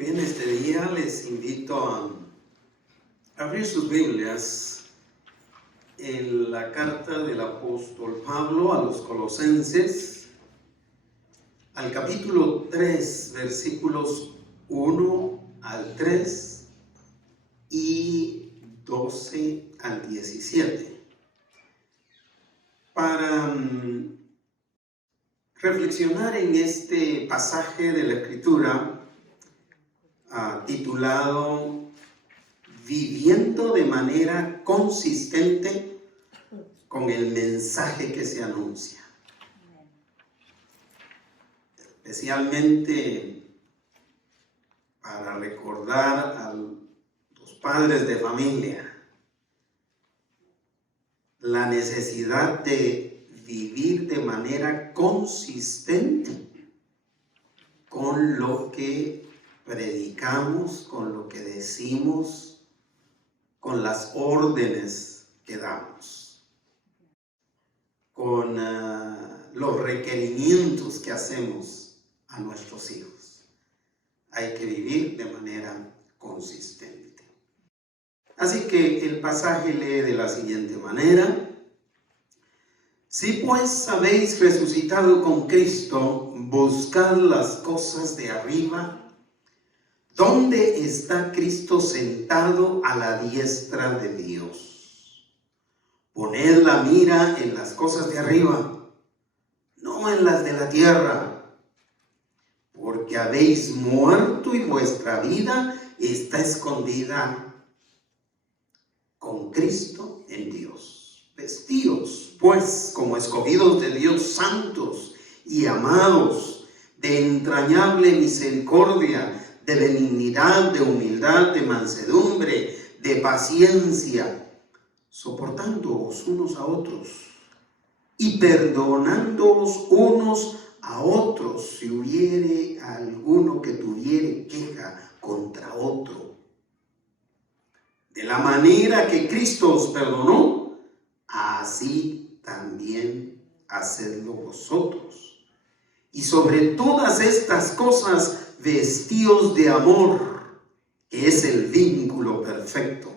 Bien, este día les invito a abrir sus Biblias en la carta del apóstol Pablo a los Colosenses, al capítulo 3, versículos 1 al 3 y 12 al 17. Para reflexionar en este pasaje de la Escritura, titulado Viviendo de manera consistente con el mensaje que se anuncia. Especialmente para recordar a los padres de familia la necesidad de vivir de manera consistente con lo que predicamos, con lo que decimos, con las órdenes que damos, con los requerimientos que hacemos a nuestros hijos. Hay que vivir de manera consistente. Así que el pasaje lee de la siguiente manera: Si pues habéis resucitado con Cristo, buscad las cosas de arriba, donde está Cristo sentado a la diestra de Dios. Poned la mira en las cosas de arriba, no en las de la tierra, porque habéis muerto y vuestra vida está escondida con Cristo en Dios. Vestíos, pues, como escogidos de Dios, santos y amados, de entrañable misericordia, de benignidad, de humildad, de mansedumbre, de paciencia, soportándoos unos a otros y perdonándoos unos a otros si hubiere alguno que tuviere queja contra otro. De la manera que Cristo os perdonó, así también hacedlo vosotros. Y sobre todas estas cosas, vestíos de amor, que es el vínculo perfecto.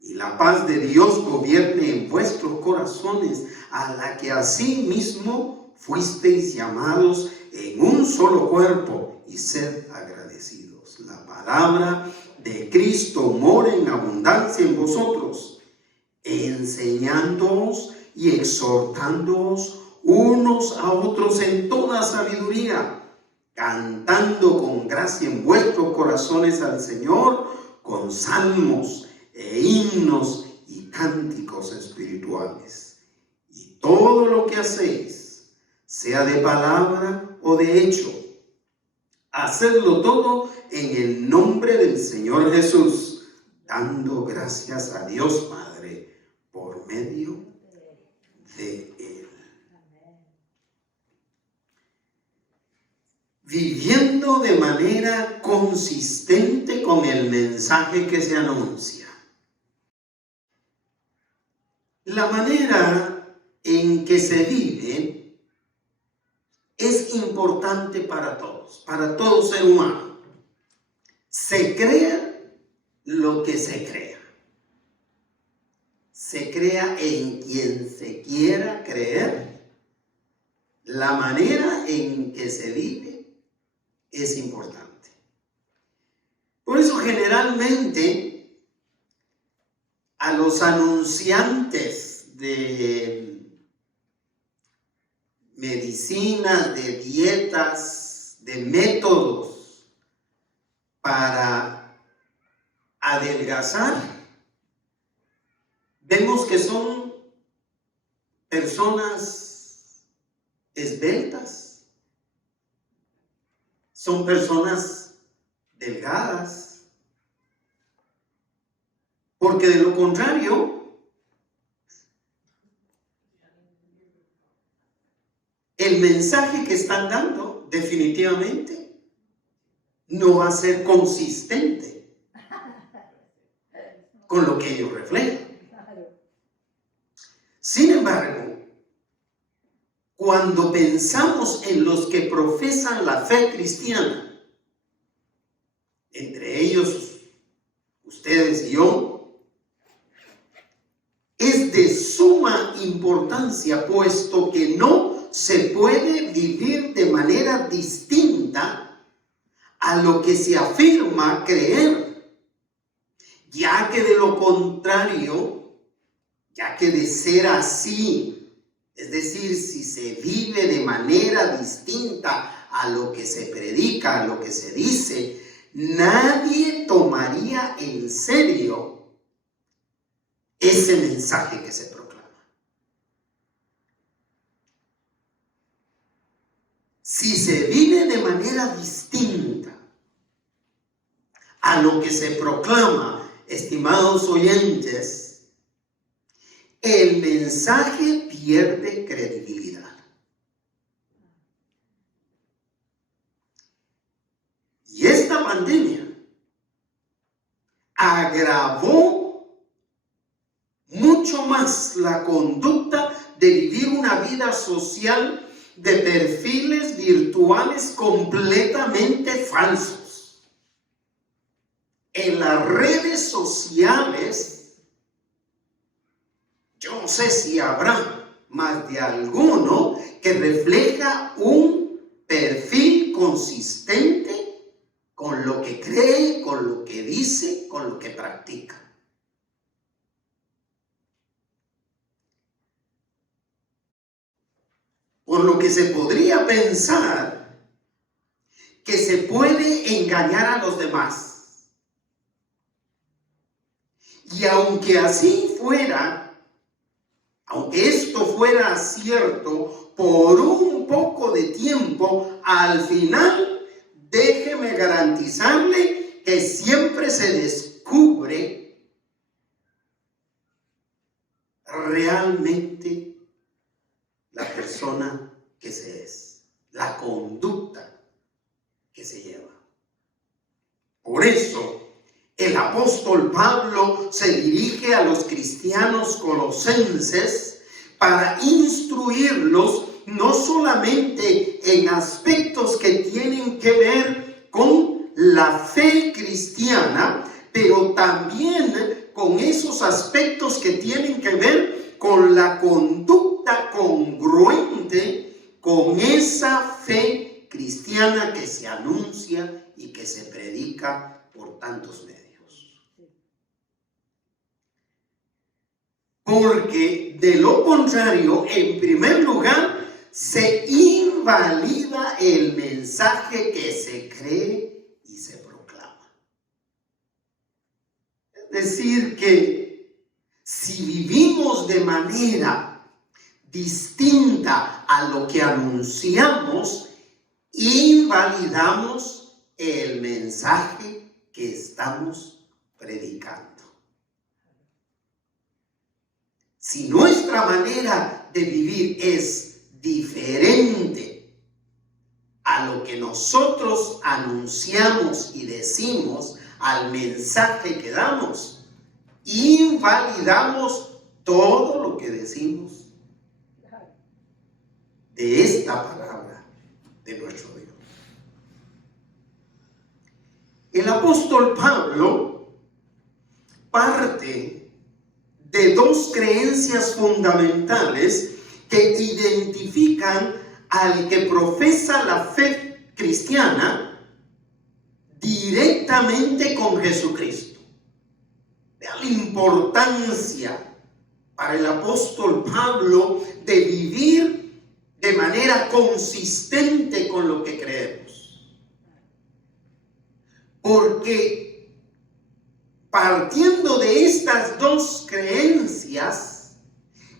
Y la paz de Dios gobierne en vuestros corazones, a la que asimismo fuisteis llamados en un solo cuerpo, y sed agradecidos. La palabra de Cristo mora en abundancia en vosotros, enseñándoos y exhortándoos unos a otros en toda sabiduría, cantando con gracia en vuestros corazones al Señor con salmos e himnos y cánticos espirituales. Y todo lo que hacéis, sea de palabra o de hecho, hacedlo todo en el nombre del Señor Jesús, dando gracias a Dios Padre por medio de Él. Viviendo de manera consistente con el mensaje que se anuncia. La manera en que se vive es importante para todo ser humano. Se crea lo que se crea. Se crea en quien se quiera creer. La manera en que se vive es importante. Por eso generalmente a los anunciantes de medicinas, de dietas, de métodos para adelgazar, vemos que son personas esbeltas, son personas delgadas, porque de lo contrario, el mensaje que están dando definitivamente no va a ser consistente con lo que ellos reflejan. Sin embargo, cuando pensamos en los que profesan la fe cristiana, ellos, ustedes y yo, es de suma importancia, puesto que no se puede vivir de manera distinta a lo que se afirma creer, ya que de lo contrario, ya que de ser así, es decir, si se vive de manera distinta a lo que se predica, a lo que se dice, nadie tomaría en serio ese mensaje que se proclama. Si se vive de manera distinta a lo que se proclama, estimados oyentes, el mensaje pierde credibilidad. Y esta pandemia agravó mucho más la conducta de vivir una vida social de perfiles virtuales completamente falsos. En las redes sociales, yo no sé si habrá más de alguno que refleja un perfil consistente con lo que cree, con lo que dice, con lo que practica. Por lo que se podría pensar que se puede engañar a los demás. Y aunque así fuera, aunque esto fuera cierto por un poco de tiempo, al final déjeme garantizarle que siempre se descubre realmente la persona que se es, la conducta que se lleva. Por eso, el apóstol Pablo se dirige a los cristianos colosenses para instruirlos no solamente en aspectos que tienen que ver con la fe cristiana, pero también con esos aspectos que tienen que ver con la conducta congruente con esa fe cristiana que se anuncia y que se predica por tantos medios. Porque de lo contrario, en primer lugar, se invalida el mensaje que se cree y se proclama. Es decir, que si vivimos de manera distinta a lo que anunciamos, invalidamos el mensaje que estamos predicando. Si nuestra manera de vivir es diferente a lo que nosotros anunciamos y decimos, al mensaje que damos, invalidamos todo lo que decimos de esta palabra de nuestro Dios. El apóstol Pablo parte de dos creencias fundamentales que identifican al que profesa la fe cristiana directamente con Jesucristo. Vean la importancia para el apóstol Pablo de vivir de manera consistente con lo que creemos. Porque partiendo de estas dos creencias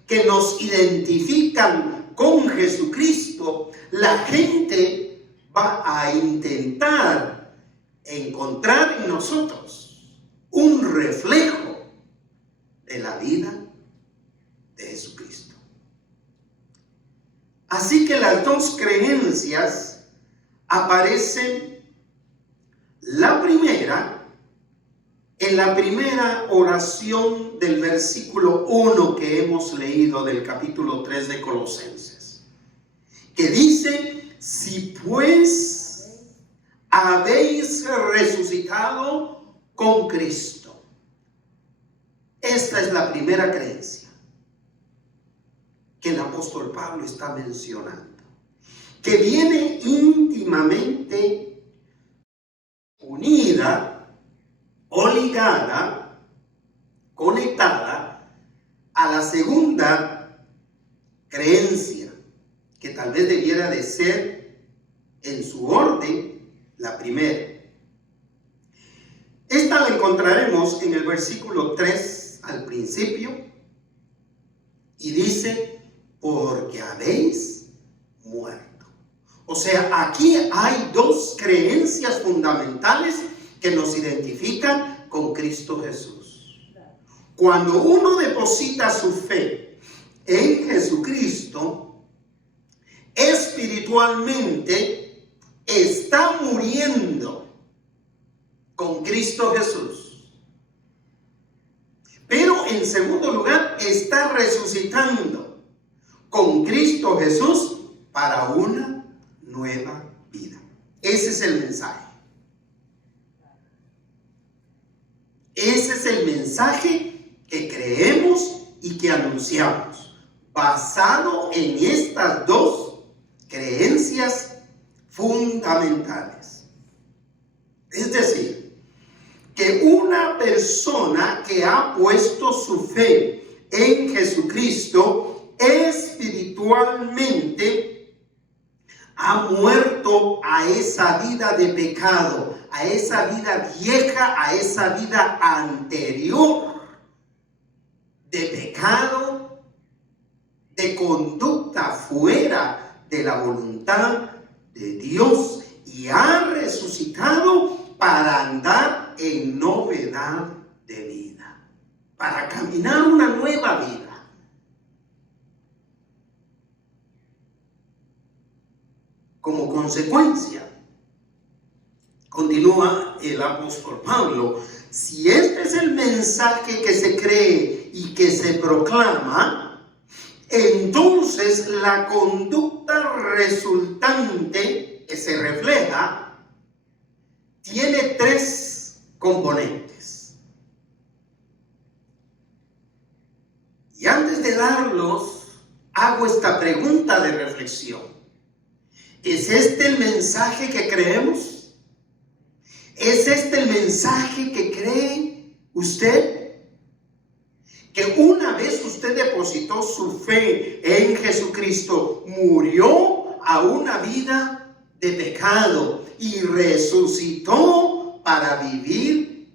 que nos identifican con Jesucristo, la gente va a intentar encontrar en nosotros un reflejo de la vida de Jesucristo. Así que las dos creencias aparecen, la primera, en la primera oración del versículo 1 que hemos leído del capítulo 3 de Colosenses, que dice: si pues habéis resucitado con Cristo. Esta es la primera creencia que el apóstol Pablo está mencionando, que viene íntimamente unida o ligada, conectada a la segunda creencia, que tal vez debiera de ser en su orden la primera. Esta la encontraremos en el versículo 3 al principio, y dice: porque habéis muerto. O sea, aquí hay dos creencias fundamentales que nos identifican con Cristo Jesús. Cuando uno deposita su fe en Jesucristo, espiritualmente está muriendo con Cristo Jesús. Pero en segundo lugar, está resucitando con Cristo Jesús para una nueva vida. Ese es el mensaje. Ese es el mensaje que creemos y que anunciamos, basado en estas dos creencias fundamentales. Es decir, que una persona que ha puesto su fe en Jesucristo espiritualmente ha muerto a esa vida de pecado, a esa vida vieja, a esa vida anterior de pecado, de conducta fuera de la voluntad de Dios, y ha resucitado para andar en novedad de vida, para caminar una nueva vida. Como consecuencia, continúa el apóstol Pablo, si este es el mensaje que se cree y que se proclama, entonces la conducta resultante que se refleja tiene tres componentes. Y antes de darlos, hago esta pregunta de reflexión. ¿Es este el mensaje que creemos? ¿Es este el mensaje que cree usted? Que una vez usted depositó su fe en Jesucristo, murió a una vida de pecado y resucitó para vivir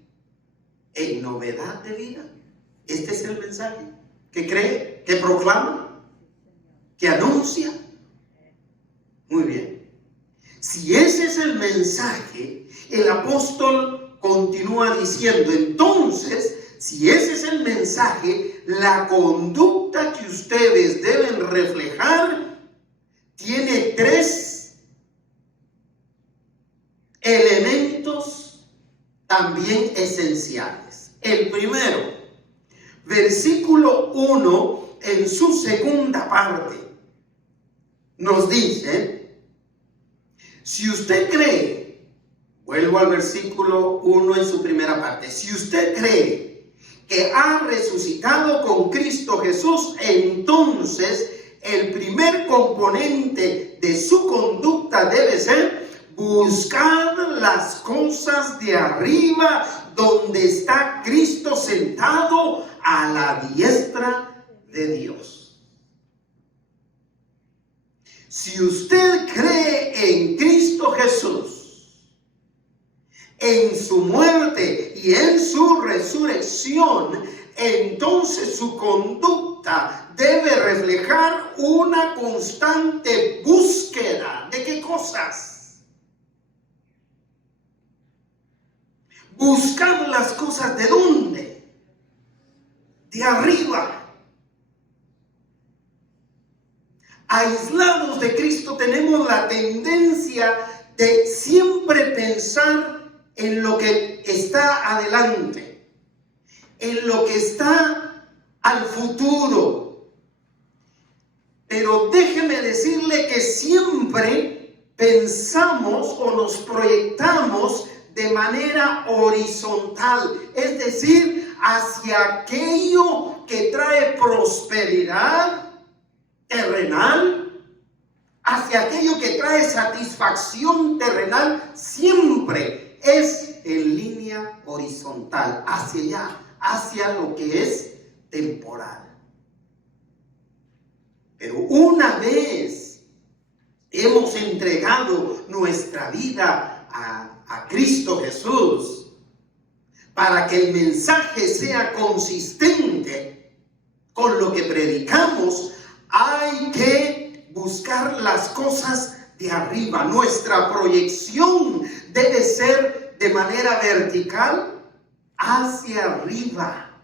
en novedad de vida. Este es el mensaje que cree, que proclama, que anuncia. Muy bien. Si ese es el mensaje, el apóstol continúa diciendo, entonces, si ese es el mensaje, la conducta que ustedes deben reflejar tiene tres elementos también esenciales. El primero, versículo 1, en su segunda parte, nos dice, si usted cree, vuelvo al versículo 1 en su primera parte, si usted cree que ha resucitado con Cristo Jesús, entonces el primer componente de su conducta debe ser buscar las cosas de arriba, donde está Cristo sentado a la diestra de Dios. Si usted cree en Cristo Jesús, en su muerte y en su resurrección, entonces su conducta debe reflejar una constante búsqueda. ¿De qué cosas? Buscar las cosas ¿de dónde? De arriba. Aislados de Cristo tenemos la tendencia de siempre pensar en lo que está adelante, en lo que está al futuro. Pero déjeme decirle que siempre pensamos o nos proyectamos de manera horizontal, es decir, hacia aquello que trae prosperidad terrenal, hacia aquello que trae satisfacción terrenal, siempre es en línea horizontal, hacia allá, hacia lo que es temporal. Pero una vez hemos entregado nuestra vida a Cristo Jesús, para que el mensaje sea consistente con lo que predicamos, hay que buscar las cosas de arriba. Nuestra proyección debe ser de manera vertical hacia arriba,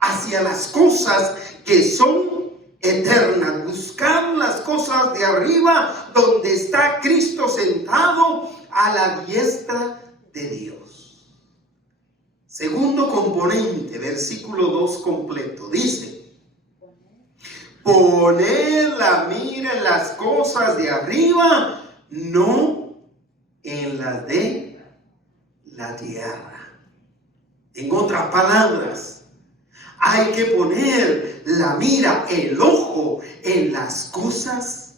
hacia las cosas que son eternas. Buscar las cosas de arriba, donde está Cristo sentado a la diestra de Dios. Segundo componente, versículo 2 completo, dice: poner la mira en las cosas de arriba, no en las de la tierra. En otras palabras, hay que poner la mira, el ojo, en las cosas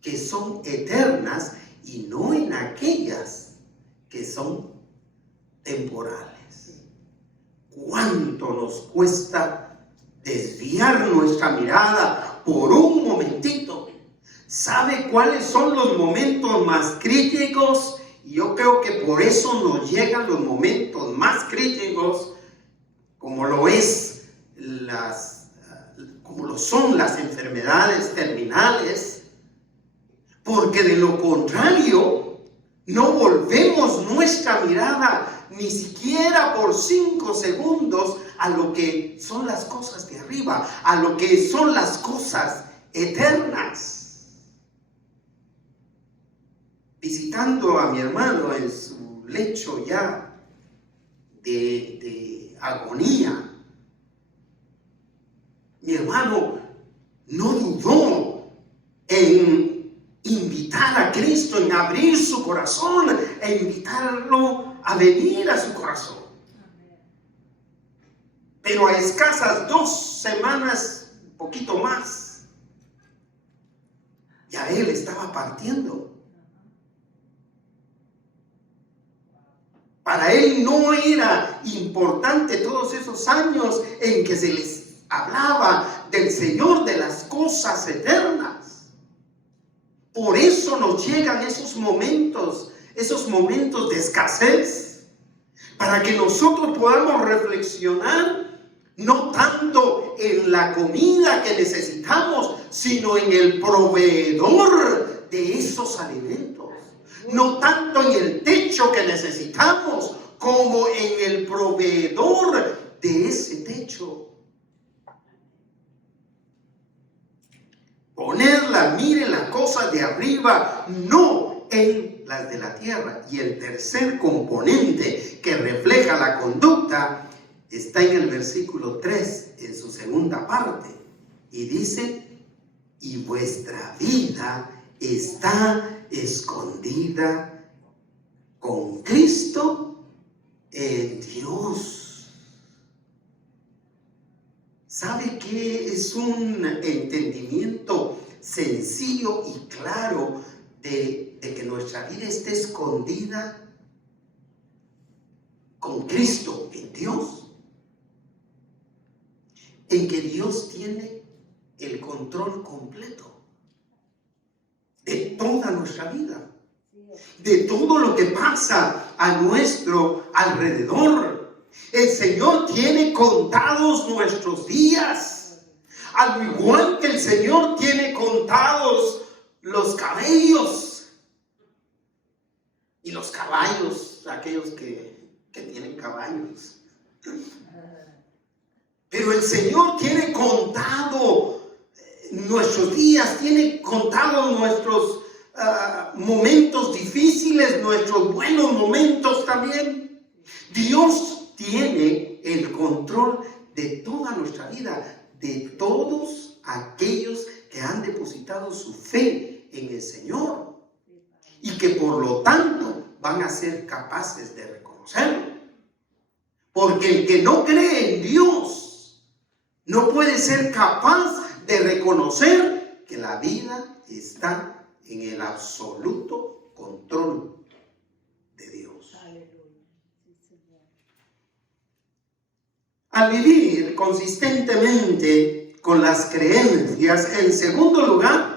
que son eternas y no en aquellas que son temporales. ¿Cuánto nos cuesta desviar nuestra mirada por un momentito? ¿Sabe cuáles son los momentos más críticos? Y yo creo que por eso nos llegan los momentos más críticos, como lo son las enfermedades terminales, porque de lo contrario no volvemos nuestra mirada ni siquiera por 5 segundos a lo que son las cosas de arriba, a lo que son las cosas eternas. Visitando a mi hermano en su lecho ya de agonía, mi hermano no dudó en invitar a Cristo, en abrir su corazón e invitarlo a venir a su corazón. Pero a escasas 2 semanas, un poquito más, ya él estaba partiendo. Para él no era importante todos esos años en que se les hablaba del Señor, de las cosas eternas. Por eso nos llegan esos momentos de escasez, para que nosotros podamos reflexionar no tanto en la comida que necesitamos, sino en el proveedor de esos alimentos. No tanto en el techo que necesitamos, como en el proveedor de ese techo. Poner la mira en las cosas de arriba, no en las de la tierra. Y el tercer componente que refleja la conducta está en el versículo 3, en su segunda parte. Y dice: y vuestra vida está escondida con Cristo en Dios. ¿Sabe qué es un entendimiento sencillo y claro de que nuestra vida esté escondida con Cristo en Dios? En que Dios tiene el control completo de toda nuestra vida, de todo lo que pasa a nuestro alrededor. El Señor tiene contados nuestros días, al igual que el Señor tiene contados los cabellos y los caballos, aquellos que tienen caballos. Pero el Señor tiene contado nuestros días, tiene contado nuestros momentos difíciles, nuestros buenos momentos también. Dios tiene el control de toda nuestra vida, de todos aquellos que han depositado su fe en el Señor y que por lo tanto van a ser capaces de reconocerlo. Porque el que no cree en Dios no puede ser capaz de reconocer que la vida está en el absoluto control de Dios. Al vivir consistentemente con las creencias, en segundo lugar,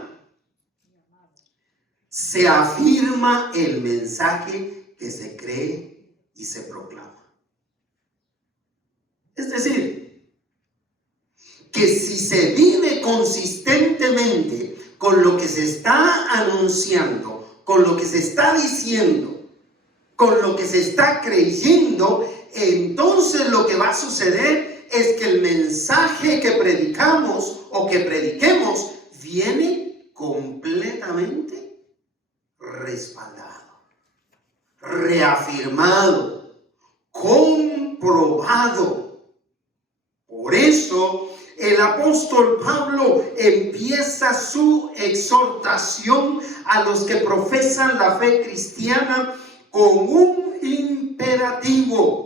se afirma el mensaje que se cree y se proclama. Es decir, que si se vive consistentemente con lo que se está anunciando, con lo que se está diciendo, con lo que se está creyendo, entonces lo que va a suceder es que el mensaje que predicamos o que prediquemos viene completamente respaldado, reafirmado, comprobado. Por eso el apóstol Pablo empieza su exhortación a los que profesan la fe cristiana con un imperativo: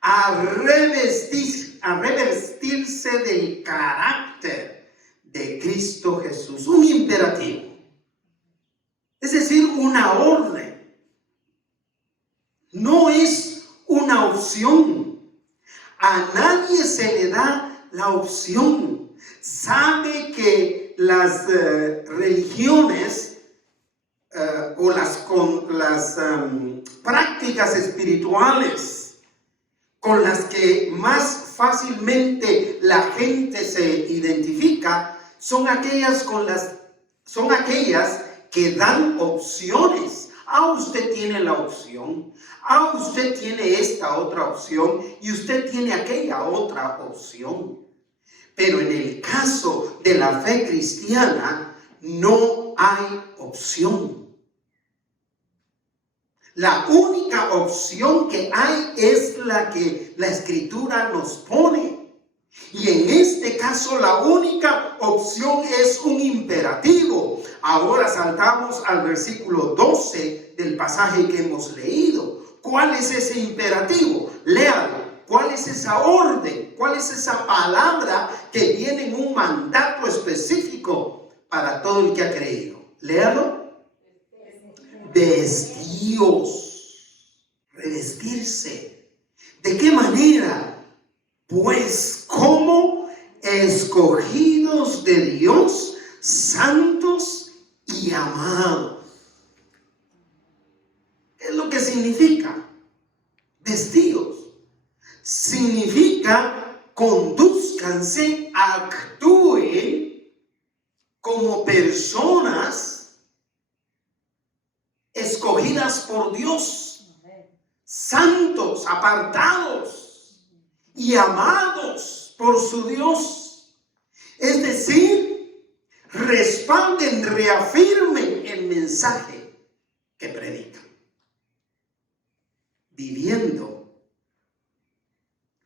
a revestirse del carácter de Cristo Jesús. Un imperativo, es decir, una orden. No es una opción. A nadie se le da la opción. Sabe que las religiones o las prácticas espirituales con las que más fácilmente la gente se identifica son aquellas que dan opciones. Usted tiene la opción. Usted tiene esta otra opción y usted tiene aquella otra opción. Pero en el caso de la fe cristiana no hay opción. La única opción que hay es la que la Escritura nos pone. Y en este caso la única opción es un imperativo. Ahora saltamos al versículo 12 del pasaje que hemos leído. ¿Cuál es ese imperativo? Léalo. ¿Cuál es esa orden? ¿Cuál es esa palabra que viene en un mandato específico para todo el que ha creído? Léalo. Vestíos. Revestirse. ¿De qué manera? Pues como escogidos de Dios, santos y amados. ¿Qué es lo que significa? Vestidos. Significa condúzcanse, actúen como personas escogidas por Dios, santos, apartados y amados por su Dios. Es decir, respalden, reafirmen el mensaje que predican, viviendo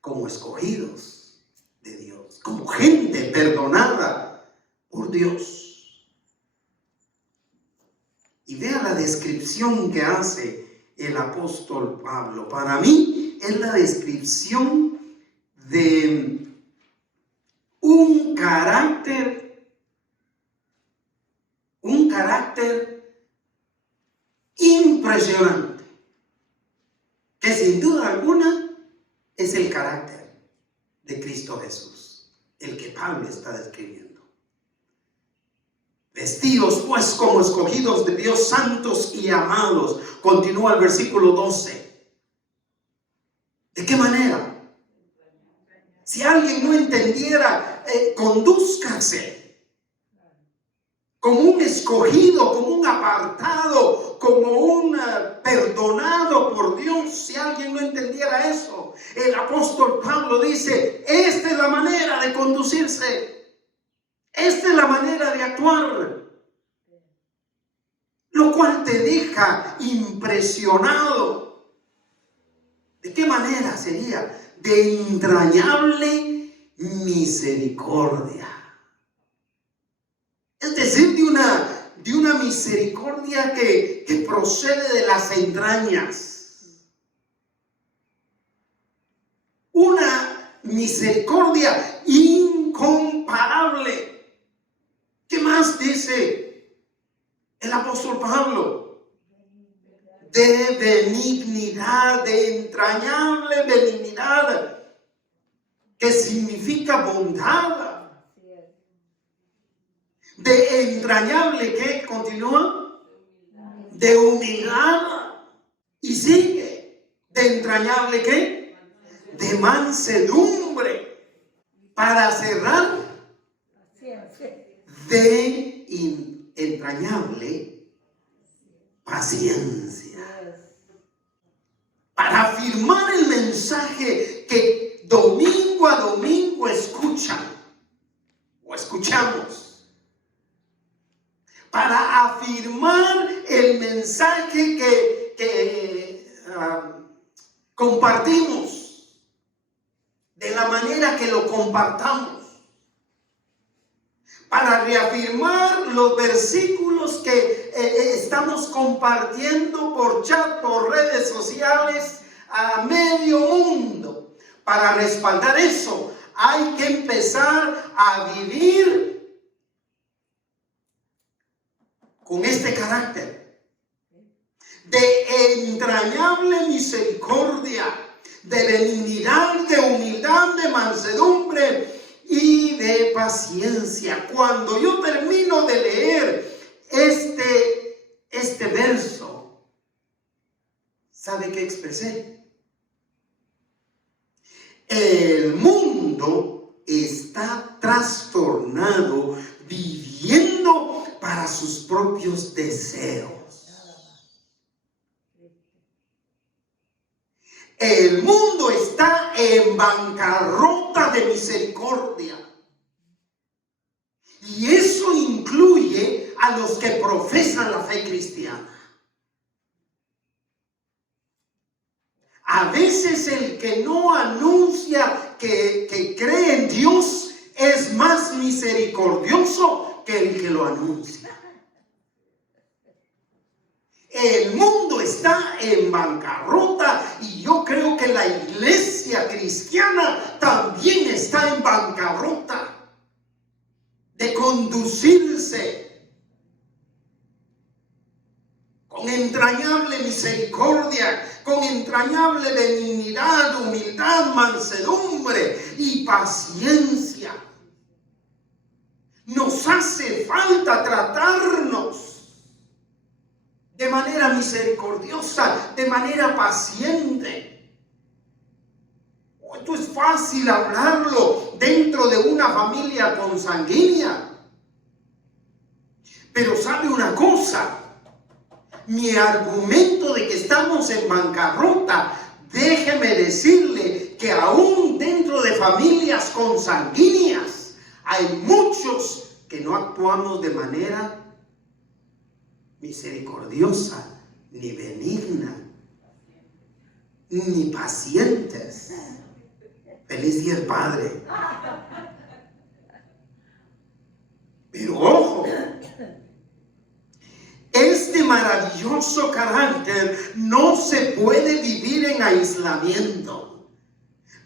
como escogidos de Dios, como gente perdonada por Dios. Y vea la descripción que hace el apóstol Pablo. Para mí es la descripción de un carácter impresionante, que sin duda alguna es el carácter de Cristo Jesús, el que Pablo está describiendo. Vestidos pues como escogidos de Dios, santos y amados. Continúa el versículo 12. ¿De qué manera? Si alguien no entendiera, condúzcase como un escogido, como un apartado, como un perdonado por Dios. Si alguien no entendiera eso, el apóstol Pablo dice: esta es la manera de conducirse, esta es la manera de actuar, lo cual te deja impresionado. ¿De qué manera sería? De entrañable misericordia. Es decir, de una misericordia que procede de las entrañas. Una misericordia incomparable. ¿Qué más dice el apóstol Pablo? De benignidad, de entrañable benignidad, que significa bondad. De entrañable, ¿qué? Continúa. De humildad. Y sigue. De entrañable, ¿qué? De mansedumbre. Para cerrar, de entrañable paciencia. Para afirmar el mensaje que domingo a domingo escuchan o escuchamos. Para afirmar el mensaje que compartimos de la manera que lo compartamos. Para reafirmar los versículos que estamos compartiendo por chat, por redes sociales, a medio mundo. Para respaldar eso, hay que empezar a vivir con este carácter de entrañable misericordia, de benignidad, de humildad, de mansedumbre y de paciencia. Cuando yo termino de leer este verso, ¿sabe qué expresé? El mundo está trastornado viviendo para sus propios deseos. El mundo está en bancarrota de misericordia. Y eso incluye a los que profesan la fe cristiana. A veces el que no anuncia que cree en Dios es más misericordioso que el que lo anuncia. El mundo está en bancarrota y yo creo que la iglesia cristiana también está en bancarrota de conducirse con entrañable misericordia, con entrañable benignidad, humildad, mansedumbre y paciencia. Nos hace falta tratarnos de manera misericordiosa, de manera paciente. Esto es fácil hablarlo dentro de una familia consanguínea. Pero ¿sabe una cosa? Mi argumento de que estamos en bancarrota, déjeme decirle que aún dentro de familias consanguíneas hay muchos que no actuamos de manera misericordiosa, ni benigna, ni pacientes. Feliz día el Padre. Pero ojo, este maravilloso carácter no se puede vivir en aislamiento,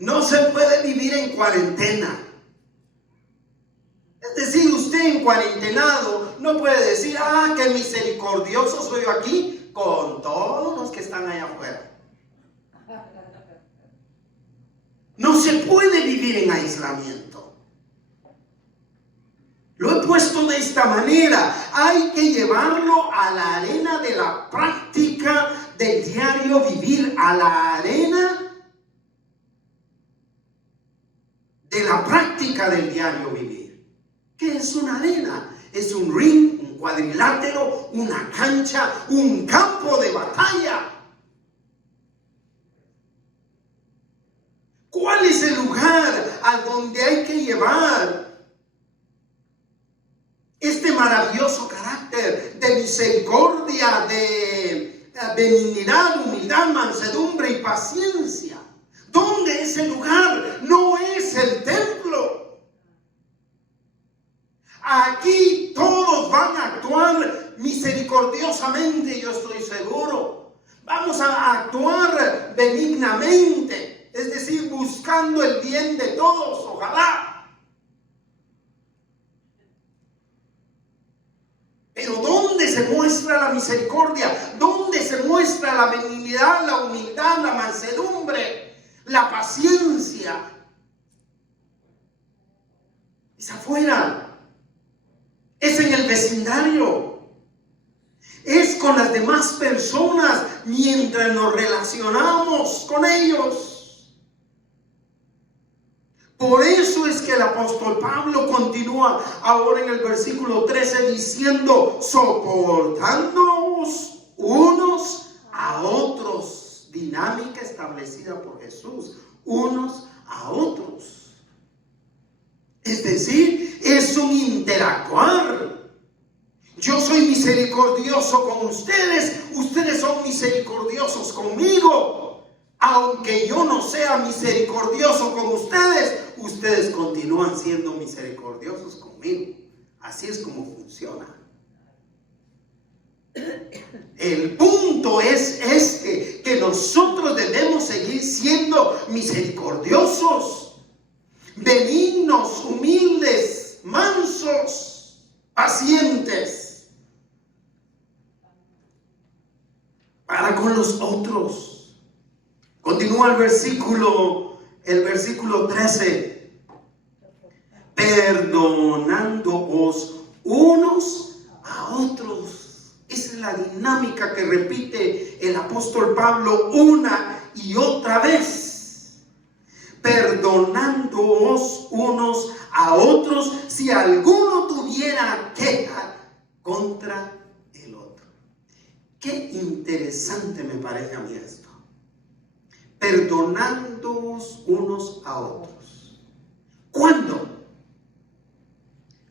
no se puede vivir en cuarentena. Es decir, usted en cuarentenado no puede decir, qué misericordioso soy yo aquí con todos los que están allá afuera. No se puede vivir en aislamiento. Lo he puesto de esta manera. Hay que llevarlo a la arena de la práctica del diario vivir, a la arena de la práctica del diario vivir. ¿Qué es una arena? Es un ring, un cuadrilátero, una cancha, un campo de batalla. ¿Cuál es el lugar a donde hay que llevar este maravilloso carácter de misericordia, de benignidad, humildad, mansedumbre y paciencia? ¿Dónde es el lugar? No es el templo. Aquí todos van a actuar misericordiosamente, yo estoy seguro. Vamos a actuar benignamente, es decir, buscando el bien de todos, ojalá. Pero ¿dónde se muestra la misericordia? ¿Dónde se muestra la benignidad, la humildad, la mansedumbre, la paciencia? Es afuera, es en el vecindario, es con las demás personas mientras nos relacionamos con ellos. Por eso es que el apóstol Pablo continúa ahora en el versículo 13 diciendo: soportándoos unos a otros. Dinámica establecida por Jesús, unos a otros. Es decir, es un interactuar. Yo soy misericordioso con ustedes, ustedes son misericordiosos conmigo. Aunque yo no sea misericordioso con ustedes, ustedes continúan siendo misericordiosos conmigo. Así es como funciona. El punto es este, que nosotros debemos seguir siendo misericordiosos, benignos, humildes, mansos, pacientes para con los otros. Continúa el versículo 13. Perdonándoos unos a otros. Esa es la dinámica que repite el apóstol Pablo una y otra vez. Perdonándoos unos a otros si alguno tuviera queja contra el otro. Qué interesante me parece a mí esto. Perdonándoos unos a otros. ¿Cuándo?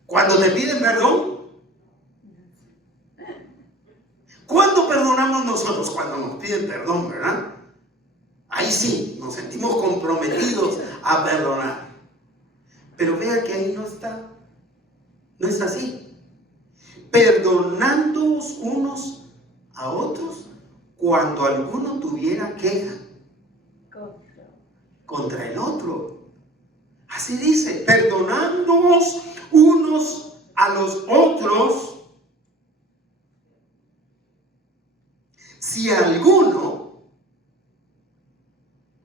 ¿Cuando te piden perdón? ¿Cuándo perdonamos nosotros? Cuando nos piden perdón, ¿verdad? Ahí sí, nos sentimos comprometidos a perdonar. Pero vea que ahí no está. No es así. Perdonándoos unos a otros cuando alguno tuviera queja contra el otro. Así dice, perdonándoos unos a los otros si alguno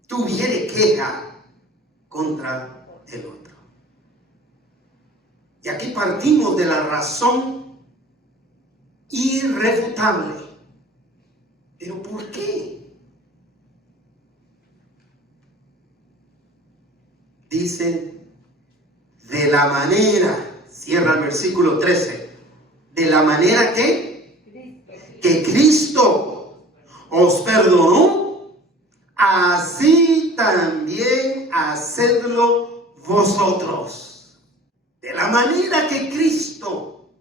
tuviere queja contra el otro. Y aquí partimos de la razón irrefutable. ¿Pero por qué? Dice, de la manera, cierra el versículo 13, de la manera que Cristo os perdonó, así también hacedlo vosotros. De la manera que Cristo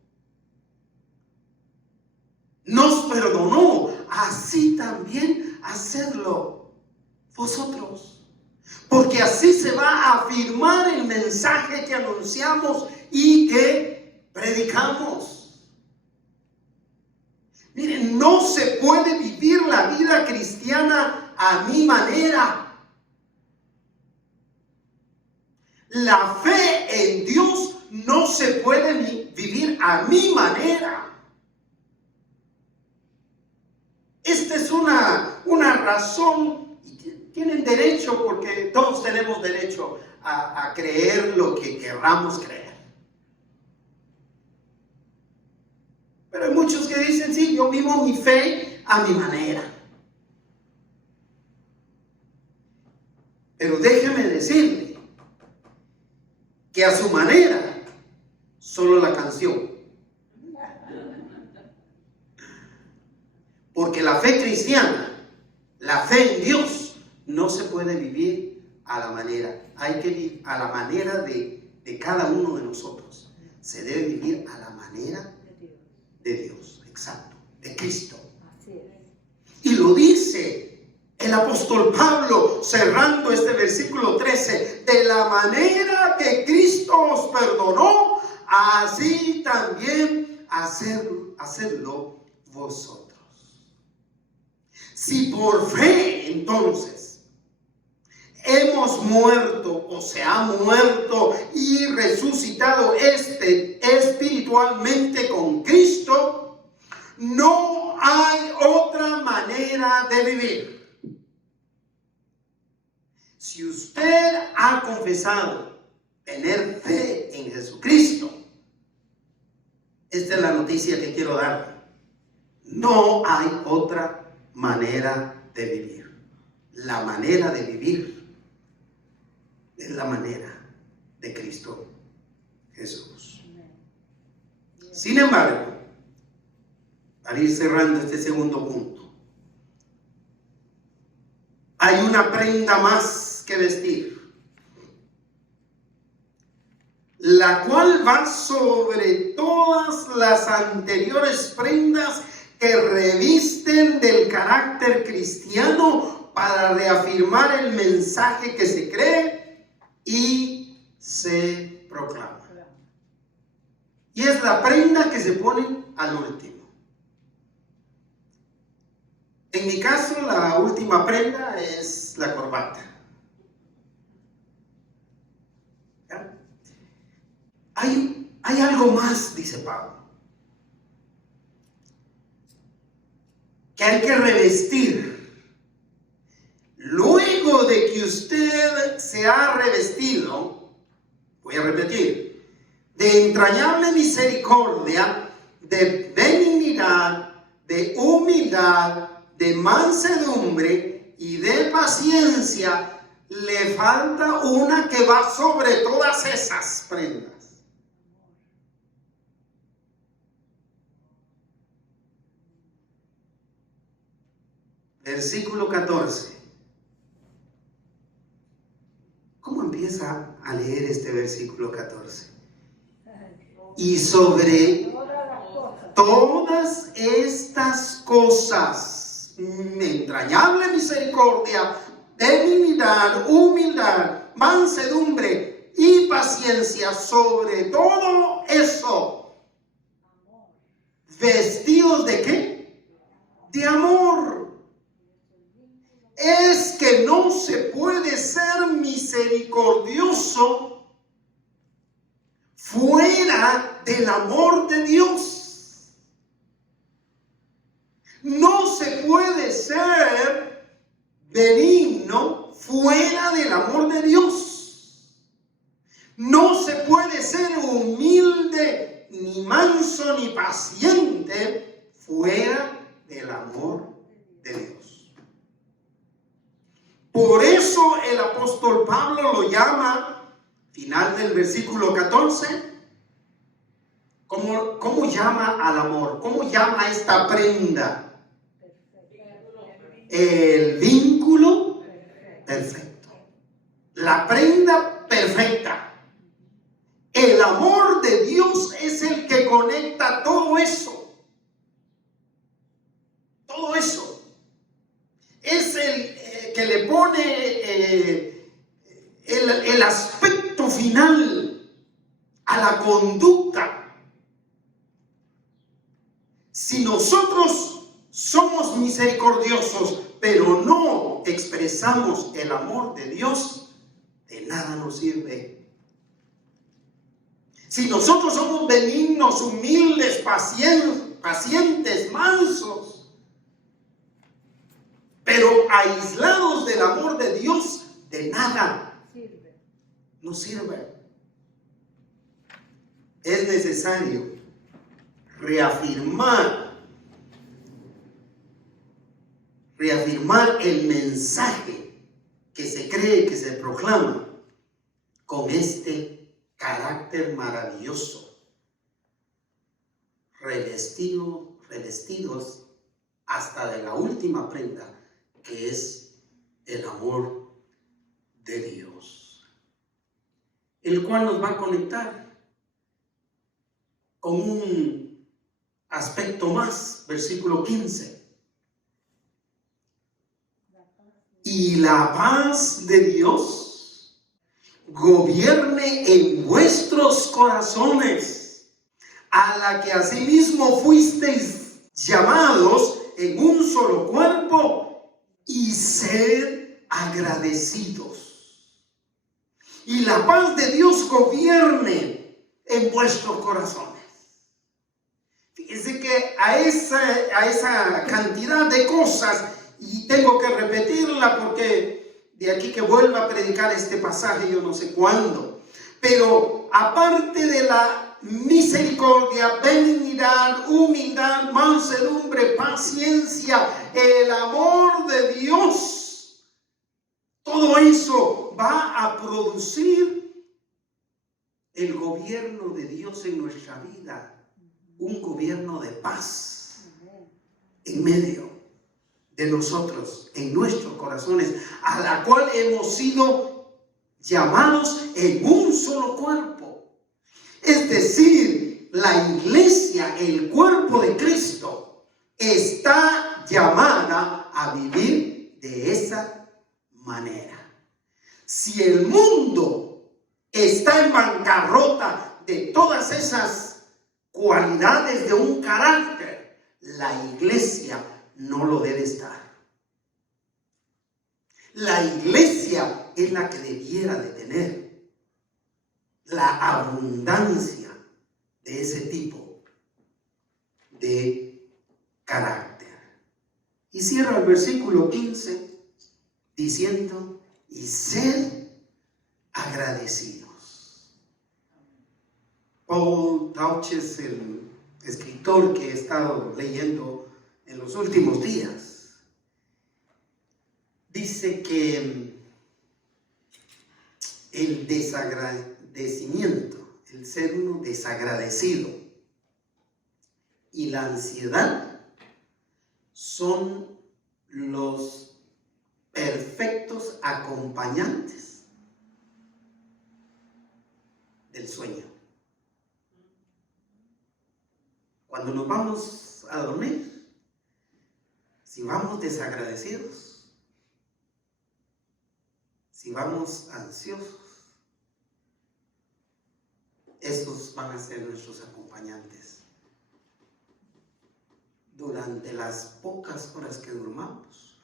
nos perdonó, así también hacedlo vosotros. Porque así se va a afirmar el mensaje que anunciamos y que predicamos. Miren, no se puede vivir la vida cristiana a mi manera. La fe en Dios no se puede vivir a mi manera. Esta es una razón. Tienen derecho, porque todos tenemos derecho a creer lo que queramos creer. Pero hay muchos que dicen, sí, yo vivo mi fe a mi manera. Pero déjeme decirle que a su manera, solo la canción. Porque la fe cristiana, la fe en Dios, no se puede vivir a la manera. Hay que vivir a la manera de cada uno de nosotros. Se debe vivir a la manera de Dios, exacto, de Cristo. Y lo dice el apóstol Pablo cerrando este versículo 13. De la manera que Cristo os perdonó, así también hacedlo vosotros. Si por fe entonces hemos muerto o se ha muerto y resucitado espiritualmente con Cristo, no hay otra manera de vivir. Si usted ha confesado tener fe en Jesucristo, esta es la noticia que quiero darle. No hay otra manera de vivir. La manera de vivir es la manera de Cristo Jesús. Sin embargo, para ir cerrando este segundo punto, hay una prenda más que vestir, la cual va sobre todas las anteriores prendas que revisten del carácter cristiano para reafirmar el mensaje que se cree y se proclama. Y es la prenda que se pone al último. En mi caso, la última prenda es la corbata. ¿Ya? Hay algo más, dice Pablo, que hay que revestir. Luego de que usted se ha revestido, voy a repetir, de entrañable misericordia, de benignidad, de humildad, de mansedumbre y de paciencia, le falta una que va sobre todas esas prendas. Versículo 14. ¿Cómo empieza a leer este versículo 14? Y sobre todas estas cosas, entrañable misericordia, benignidad, humildad, mansedumbre y paciencia, sobre todo eso, vestidos ¿de qué? De amor. Es que no se puede ser misericordioso fuera del amor de Dios. No se puede ser benigno fuera del amor de Dios. No se puede ser humilde, ni manso, ni paciente fuera del amor de Dios. Por eso el apóstol Pablo lo llama, final del versículo 14, ¿cómo llama al amor? ¿Cómo llama a esta prenda? El vínculo perfecto. La prenda perfecta. El amor de Dios es el que conecta todo eso. Todo eso. Es el que le pone el aspecto final a la conducta. Si nosotros somos misericordiosos, pero no expresamos el amor de Dios, de nada nos sirve. Si nosotros somos benignos, humildes, pacientes, mansos, pero aislados del amor de Dios, de nada nos sirve. Es necesario reafirmar el mensaje que se cree, que se proclama, con este carácter maravilloso, revestidos hasta de la última prenda, que es el amor de Dios, el cual nos va a conectar con un aspecto más, versículo 15. Y la paz de Dios gobierne en vuestros corazones, a la que asimismo fuisteis llamados en un solo cuerpo, y sed agradecidos. Y la paz de Dios gobierne en vuestros corazones. Fíjense que a esa cantidad de cosas, y tengo que repetirla porque de aquí que vuelva a predicar este pasaje yo no sé cuándo, pero aparte de la misericordia, benignidad, humildad, mansedumbre, paciencia, el amor de Dios, todo eso va a producir el gobierno de Dios en nuestra vida. Un gobierno de paz en medio de nosotros, en nuestros corazones, a la cual hemos sido llamados en un solo cuerpo. Es decir, la iglesia, el cuerpo de Cristo, está llamada a vivir de esa manera. Si el mundo está en bancarrota de todas esas cualidades de un carácter, la iglesia no lo debe estar. La iglesia es la que debiera de tener la abundancia de ese tipo de carácter. Y cierra el versículo 15 diciendo: y sed agradecidos. Paul Tauches, el escritor que he estado leyendo en los últimos días, dice que el desagradecimiento, el ser uno desagradecido, y la ansiedad son los perfectos acompañantes del sueño. Cuando nos vamos a dormir, si vamos desagradecidos, si vamos ansiosos, esos van a ser nuestros acompañantes durante las pocas horas que durmamos,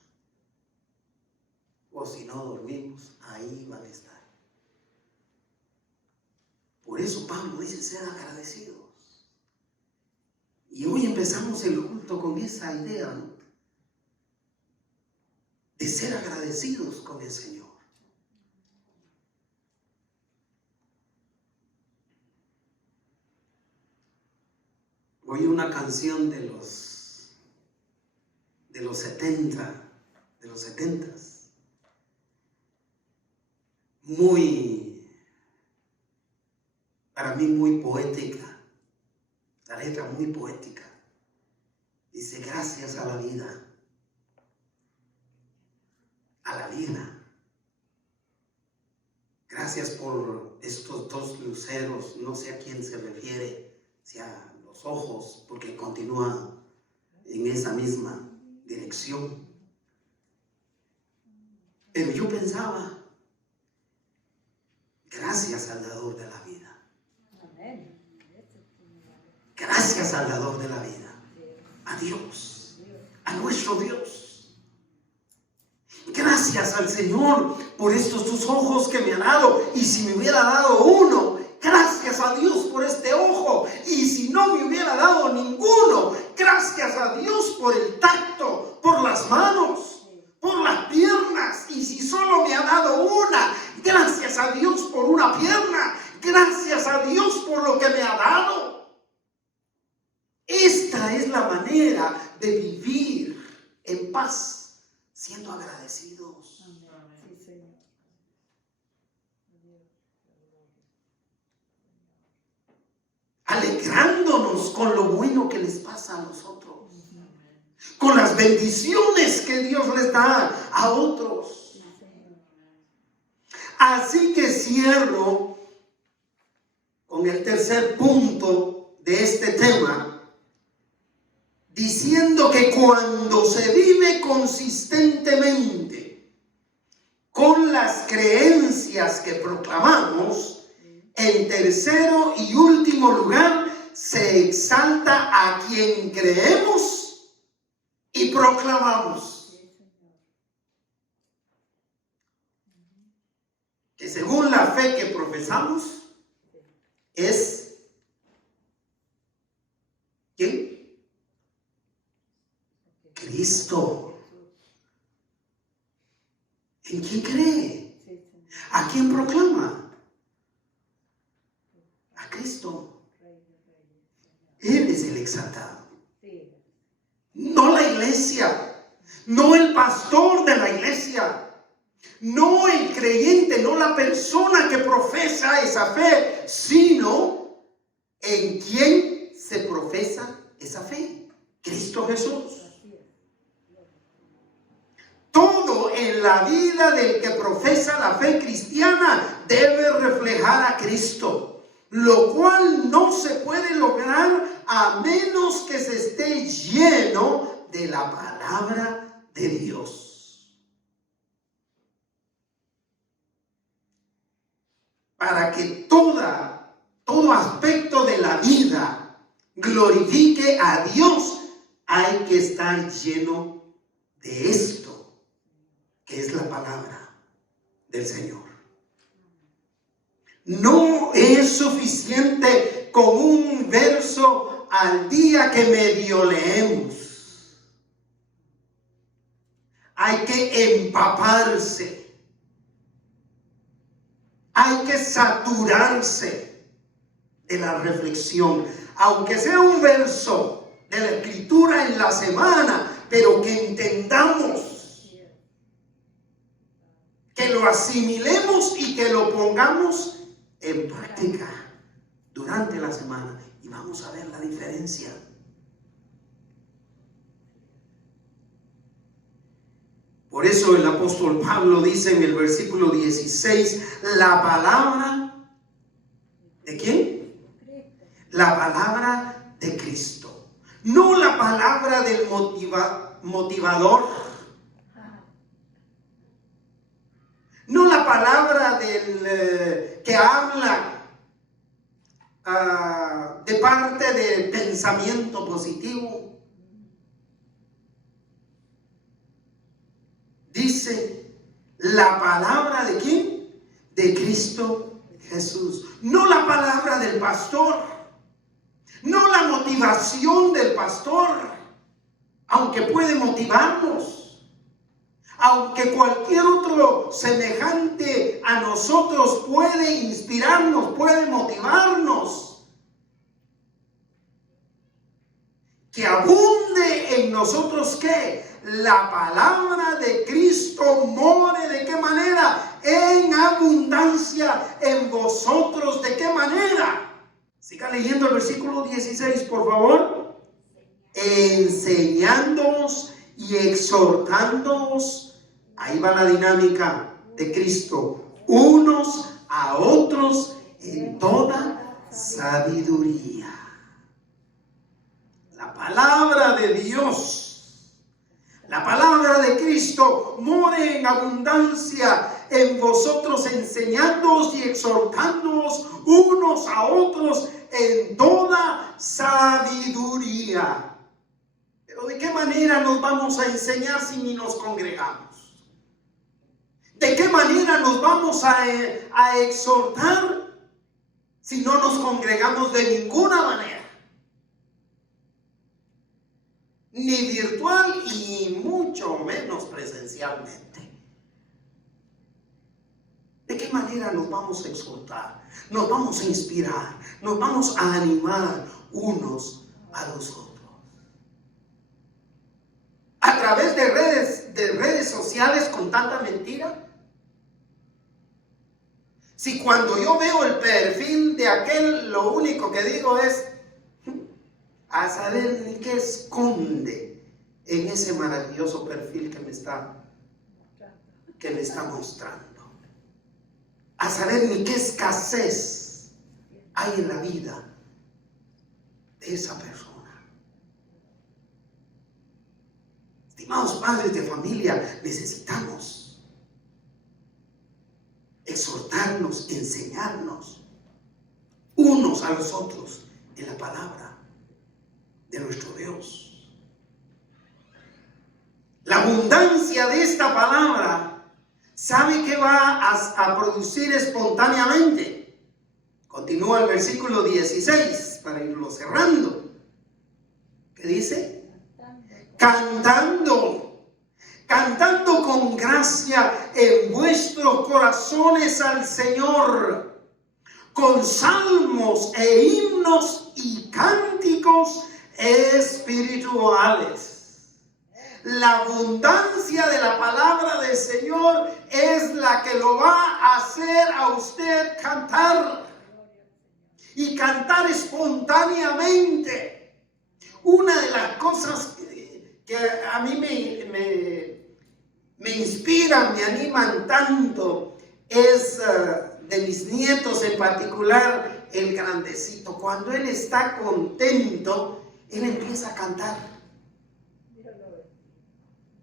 o si no dormimos, ahí van a estar. Por eso Pablo dice: ser agradecidos. Y hoy empezamos el culto con esa idea, ¿no?, de ser agradecidos con el Señor. Oí una canción de los 70, de los 70s, para mí muy poética. La letra muy poética. Dice: gracias a la vida. A la vida. Gracias por estos dos luceros. No sé a quién se refiere, si a los ojos, porque continúa en esa misma dirección. Pero yo pensaba: gracias al dador de la vida. Gracias al dador de la vida, a Dios, a nuestro Dios. Gracias al Señor por estos tus ojos que me ha dado. Y si me hubiera dado uno, gracias a Dios por este ojo. Y si no me hubiera dado ninguno, gracias a Dios por el tacto, por las manos, por las piernas. Y si solo me ha dado una, gracias a Dios por una pierna. Gracias a Dios por lo que me ha dado. Esta es la manera de vivir en paz, siendo agradecidos. Alegrándonos con lo bueno que les pasa a nosotros, con las bendiciones que Dios les da a otros. Así que cierro con el tercer punto de este tema, diciendo que cuando se vive consistentemente con las creencias que proclamamos, en tercero y último lugar, se se exalta a quien creemos y proclamamos. Que según la fe que profesamos, es ¿quién? Cristo. ¿En quién cree? ¿A quién proclama? A Cristo. Él es el exaltado. No la iglesia, no el pastor de la iglesia, no el creyente, no la persona que profesa esa fe, sino en quien se profesa esa fe, Cristo Jesús. Todo en la vida del que profesa la fe cristiana debe reflejar a Cristo, lo cual no se puede lograr a menos que se esté lleno de la palabra de Dios. Para que todo aspecto de la vida glorifique a Dios, hay que estar lleno de esto, que es la palabra del Señor. No es suficiente con un verso al día que medio leemos. Hay que empaparse. Hay que saturarse de la reflexión, aunque sea un verso de la Escritura en la semana, pero que entendamos, que lo asimilemos y que lo pongamos en práctica durante la semana, y vamos a ver la diferencia. Por eso el apóstol Pablo dice en el versículo 16, la palabra ¿de quién? La palabra de Cristo. No la palabra del motivador. No la palabra del que habla de parte del pensamiento positivo. Dice la palabra ¿de quién? De Cristo Jesús. No la palabra del pastor, no la motivación del pastor, aunque puede motivarnos, aunque cualquier otro semejante a nosotros puede inspirarnos, puede motivarnos. Que abunde en nosotros ¿qué? La palabra de Cristo more. ¿De qué manera? En abundancia en vosotros. ¿De qué manera? Siga leyendo el versículo 16, por favor. Enseñándoos y exhortándoos. Ahí va la dinámica de Cristo. Unos a otros en toda sabiduría. La palabra de Dios, la palabra de Cristo more en abundancia en vosotros, enseñándoos y exhortándoos unos a otros en toda sabiduría. Pero ¿de qué manera nos vamos a enseñar si ni nos congregamos? ¿De qué manera nos vamos a exhortar si no nos congregamos de ninguna manera? Ni virtual y mucho menos presencialmente. ¿De qué manera nos vamos a exhortar? Nos vamos a inspirar, nos vamos a animar unos a los otros. A través de redes sociales con tanta mentira. Si cuando yo veo el perfil de aquel, lo único que digo es a saber ni qué esconde en ese maravilloso perfil que me está mostrando. A saber ni qué escasez hay en la vida de esa persona. Estimados padres de familia, necesitamos exhortarnos, enseñarnos unos a los otros en la palabra de nuestro Dios. La abundancia de esta palabra, ¿sabe qué va a producir espontáneamente? Continúa el versículo 16 para irlo cerrando. ¿Qué dice? Cantando con gracia en vuestros corazones al Señor, con salmos e himnos y cánticos espirituales. La abundancia de la palabra del Señor es la que lo va a hacer a usted cantar, y cantar espontáneamente. Una de las cosas que a mí me inspiran, me animan tanto, es de mis nietos, en particular el grandecito. Cuando él está contento, él empieza a cantar.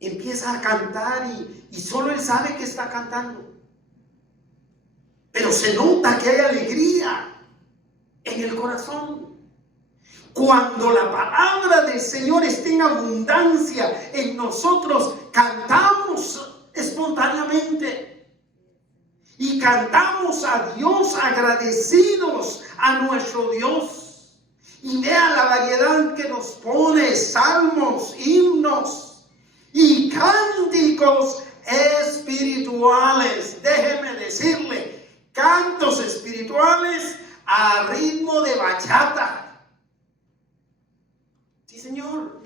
Empieza a cantar y solo él sabe que está cantando. Pero se nota que hay alegría en el corazón. Cuando la palabra del Señor esté en abundancia en nosotros, cantamos espontáneamente. Y cantamos a Dios agradecidos a nuestro Dios. Y vea la variedad que nos pone: salmos, himnos y cánticos espirituales. Déjeme decirle, cantos espirituales a ritmo de bachata. Sí, Señor.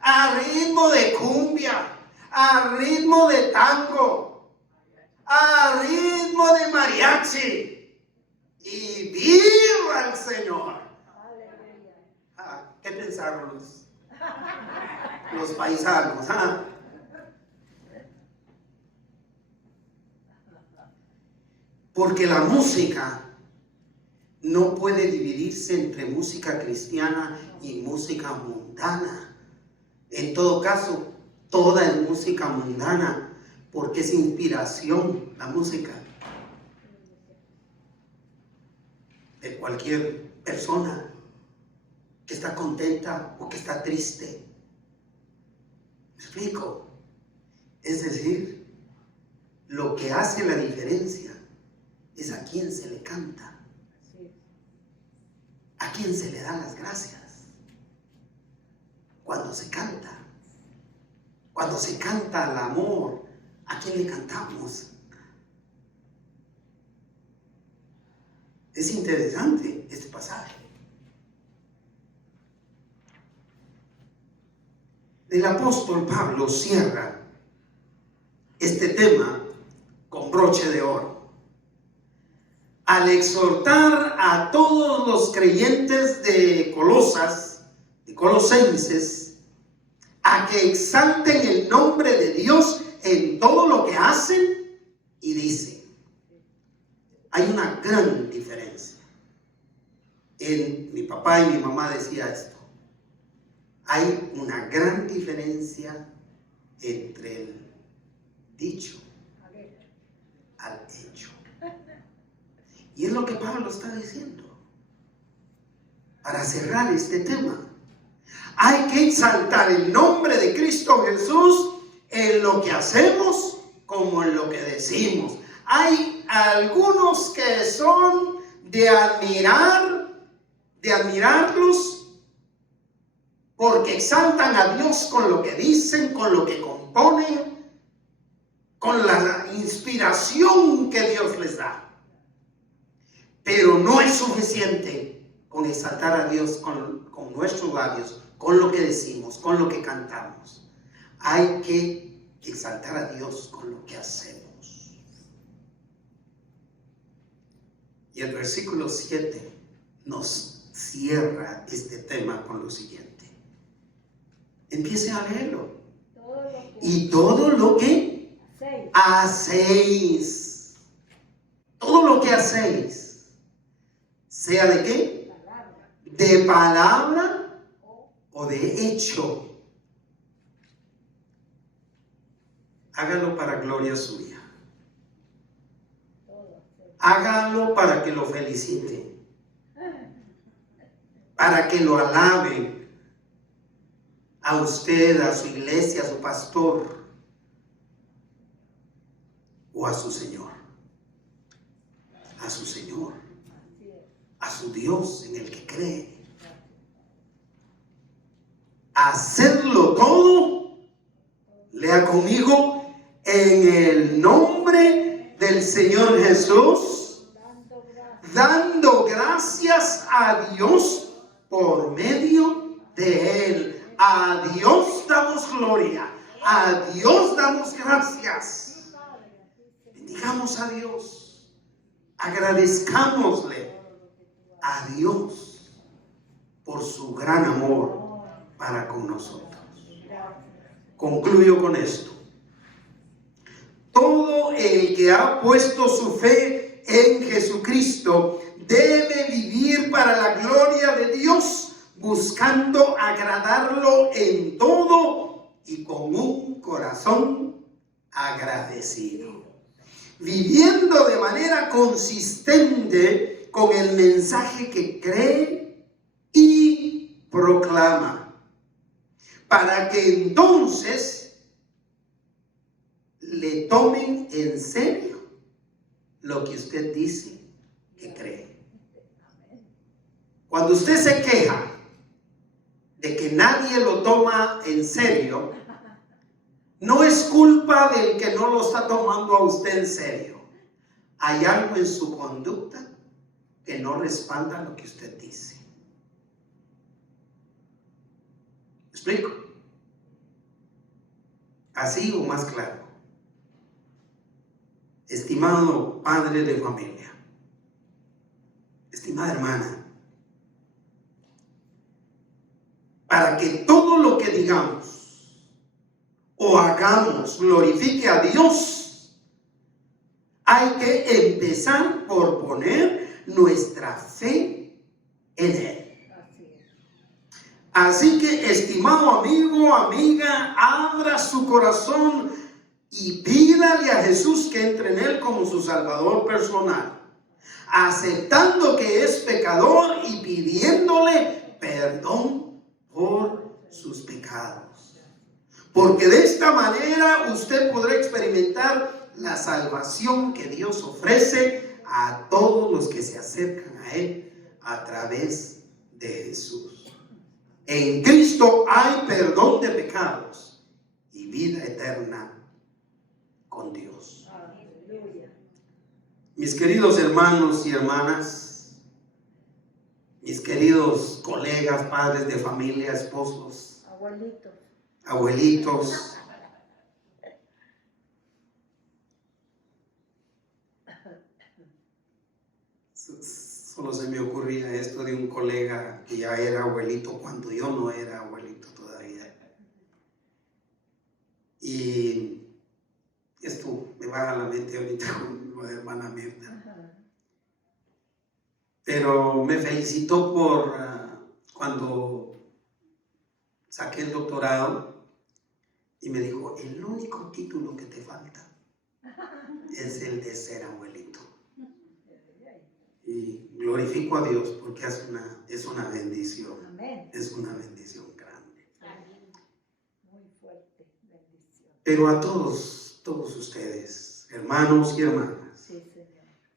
A ritmo de cumbia, a ritmo de tango, a ritmo de mariachi. Y viva el Señor. ¿Qué pensaron los paisanos? Porque la música no puede dividirse entre música cristiana y música mundana. En todo caso, toda es música mundana, porque es inspiración la música de cualquier persona que está contenta o que está triste. ¿Me explico? Es decir, lo que hace la diferencia es a quién se le canta, a quién se le dan las gracias. Cuando se canta el amor, ¿a quién le cantamos? Es interesante este pasaje. El apóstol Pablo cierra este tema con broche de oro al exhortar a todos los creyentes de Colosenses, a que exalten el nombre de Dios en todo lo que hacen y dicen. Hay una gran diferencia. Mi papá y mi mamá decía esto. Hay una gran diferencia entre el dicho al hecho. Y es lo que Pablo está diciendo. Para cerrar este tema, hay que exaltar el nombre de Cristo Jesús en lo que hacemos como en lo que decimos. Hay algunos que son de admirarlos porque exaltan a Dios con lo que dicen, con lo que componen, con la inspiración que Dios les da. Pero no es suficiente con exaltar a Dios con nuestros labios, con lo que decimos, con lo que cantamos. Hay que exaltar a Dios con lo que hacemos. Y el versículo 7 nos cierra este tema con lo siguiente. Empiece a leerlo. Y todo lo que hacéis, todo lo que hacéis, sea de qué, de palabra o de hecho, hágalo para gloria suya. Hágalo para que lo felicite. para que lo alaben a usted, a su iglesia, a su pastor o a su Señor. A su Señor, a su Dios en el que cree. Hacerlo todo, lea conmigo, en el nombre del Señor Jesús, dando gracias a Dios por medio de Él. A Dios damos gloria, a Dios damos gracias. Bendigamos a Dios, agradezcámosle a Dios por su gran amor para con nosotros. Concluyo con esto. Todo el que ha puesto su fe en Jesucristo debe vivir para la gloria de Dios, buscando agradarlo en todo y con un corazón agradecido, viviendo de manera consistente con el mensaje que cree y proclama, para que entonces le tomen en serio lo que usted dice que cree. Cuando usted se queja de que nadie lo toma en serio, no es culpa del que no lo está tomando a usted en serio. Hay algo en su conducta que no respalda lo que usted dice. ¿Me explico? Así o más claro. Estimado padre de familia, estimada hermana, para que todo lo que digamos o hagamos glorifique a Dios, hay que empezar por poner nuestra fe en Él. Así que, estimado amigo, amiga, abra su corazón y pídale a Jesús que entre en Él como su Salvador personal, aceptando que es pecador y pidiéndole perdón por sus pecados. Porque de esta manera usted podrá experimentar la salvación que Dios ofrece a todos los que se acercan a Él a través de Jesús. En Cristo hay perdón de pecados y vida eterna con Dios. Mis queridos hermanos y hermanas, mis queridos colegas, padres de familia, esposos, abuelitos, solo se me ocurría esto de un colega que ya era abuelito cuando yo no era abuelito todavía. Y esto me va a la mente ahorita con la hermana Mirta. Pero me felicitó por cuando saqué el doctorado y me dijo, el único título que te falta es el de ser abuelito. Y glorifico a Dios porque es una bendición. Amén. Es una bendición grande. Muy fuerte bendición. Pero a todos ustedes, hermanos y hermanas,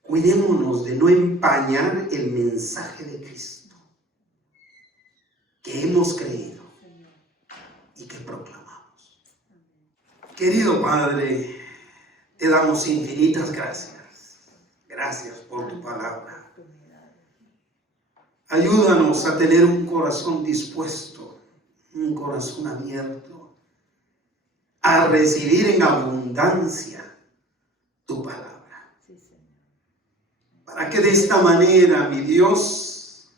cuidémonos de no empañar el mensaje de Cristo que hemos creído y que proclamamos. Querido Padre, te damos infinitas gracias. Gracias por tu palabra. Ayúdanos a tener un corazón dispuesto, un corazón abierto, a recibir en abundancia tu palabra. Para que de esta manera, mi Dios,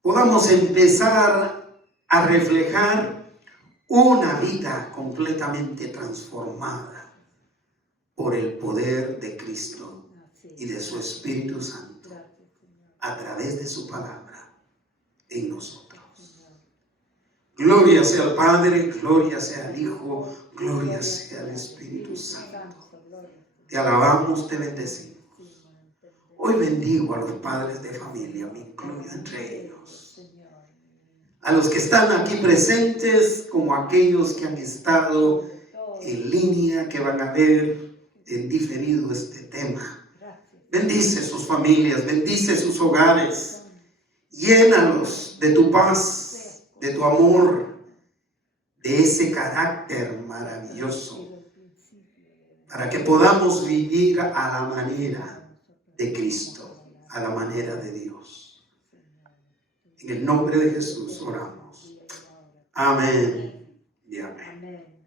podamos empezar a reflejar una vida completamente transformada por el poder de Cristo y de su Espíritu Santo a través de su palabra en nosotros. Gloria sea al Padre, gloria sea al Hijo, gloria sea al Espíritu Santo. Te alabamos, te bendecimos. Hoy bendigo a los padres de familia, me incluyo entre ellos. A los que están aquí presentes, como aquellos que han estado en línea, que van a ver en diferido este tema. Bendice sus familias, bendice sus hogares. Llénalos de tu paz, de tu amor, de ese carácter maravilloso, para que podamos vivir a la manera de Cristo, a la manera de Dios. En el nombre de Jesús oramos. Amén y amén.